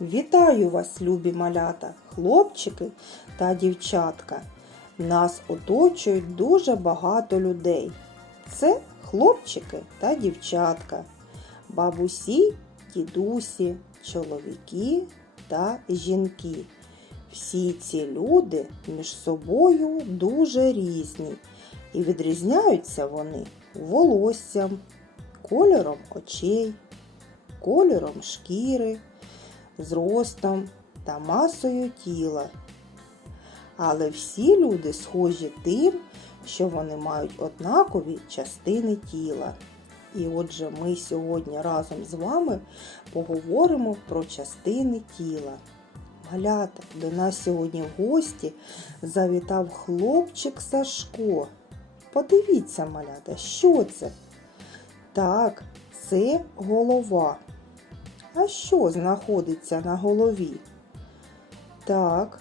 Вітаю вас, любі малята, хлопчики та дівчатка. Нас оточують дуже багато людей. Це хлопчики та дівчатка, бабусі, дідусі, чоловіки та жінки. Всі ці люди між собою дуже різні і відрізняються вони волоссям, кольором очей, кольором шкіри, зростом та масою тіла. Але всі люди схожі тим, що вони мають однакові частини тіла. І отже, ми сьогодні разом з вами поговоримо про частини тіла. Малята, до нас сьогодні в гості завітав хлопчик Сашко. Подивіться, малята, що це? Так, це голова. А що знаходиться на голові? Так,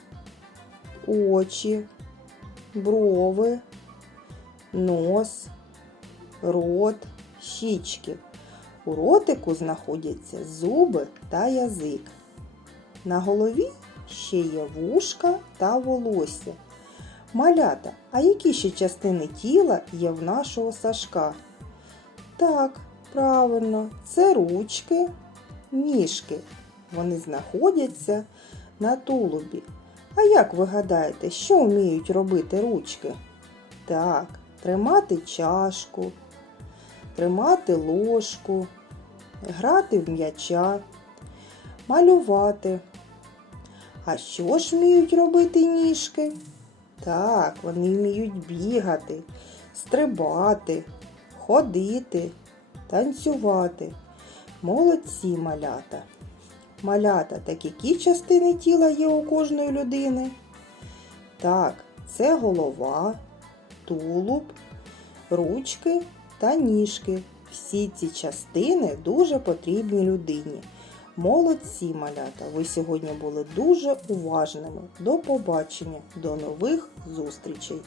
очі, брови, нос, рот, щічки. У ротику знаходяться зуби та язик. На голові ще є вушка та волосся. Малята, а які ще частини тіла є в нашого Сашка? Так, правильно, це ручки, ніжки. Вони знаходяться на тулубі. А як ви гадаєте, що вміють робити ручки? Так, тримати чашку, тримати ложку, грати в м'яча, малювати. А що ж вміють робити ніжки? Так, вони вміють бігати, стрибати, ходити, танцювати. Молодці малята. Малята, так які частини тіла є у кожної людини? Так, це голова, тулуб, ручки та ніжки. Всі ці частини дуже потрібні людині. Молодці малята! Ви сьогодні були дуже уважними. До побачення, до нових зустрічей!